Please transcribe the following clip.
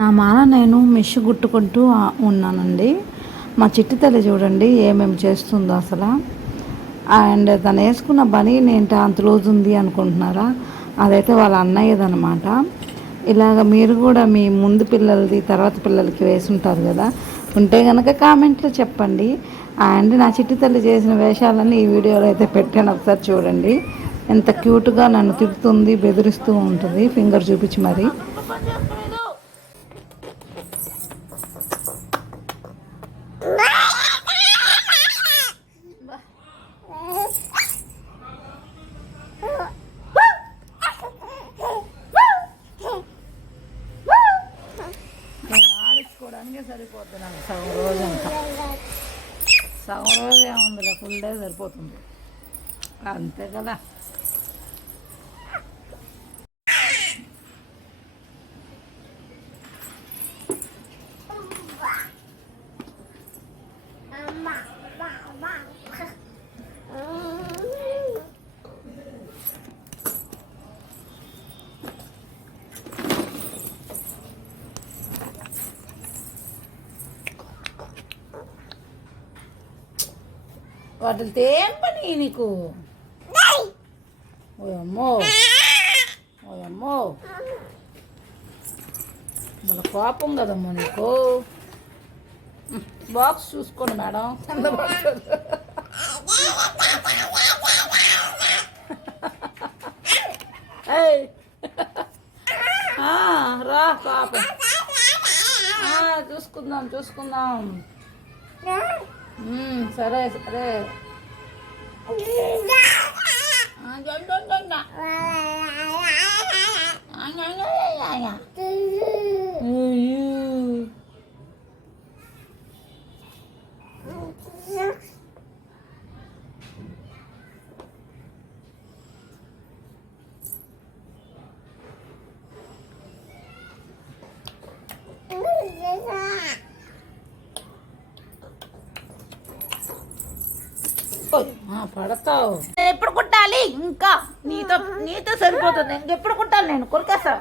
నా మాన నేను మెష్ కుట్టుకుంటూ ఉన్నానండి. మా చిట్టి తల్లి చూడండి ఏమేమి చేస్తుందో అసలు. అండ్ తను వేసుకున్న బనీన్ ఏంటి అంత రోజు ఉంది అనుకుంటున్నారా? అదైతే వాళ్ళ అన్నయ్యదనమాట. ఇలాగ మీరు కూడా మీ ముందు పిల్లలది తర్వాత పిల్లలకి వేసుంటారు కదా, ఉంటే కనుక కామెంట్లో చెప్పండి. అండ్ నా చిట్టి తల్లి చేసిన వేషాలన్నీ ఈ వీడియోలో అయితే పెట్టాను, ఒకసారి చూడండి. ఎంత క్యూట్గా నన్ను తిడుతుంది, బెదిరిస్తూ ఉంటుంది ఫింగర్ చూపించి మరి. ఆడించుకోవడానికే సరిపోతుంది నాకు సగం రోజు అంతా. సగం రోజు ఏముందిలే, ఫుల్ డే సరిపోతుంది అంతే కదా. వాటితో ఏం పని నీకు? ఓయమ్మో ఓయమ్మో, మన కోపం కదమ్మా నీకు. బాక్స్ చూసుకోండి మేడం. రా పాపం, చూసుకుందాం చూసుకుందాం. సరే సరే. పడతావు. ఎప్పుడు కుట్టాలి? ఇంకా నీతో సరిపోతుంది. ఇంకెప్పుడు కుట్టాలి? నేను కొరికేస్తావు.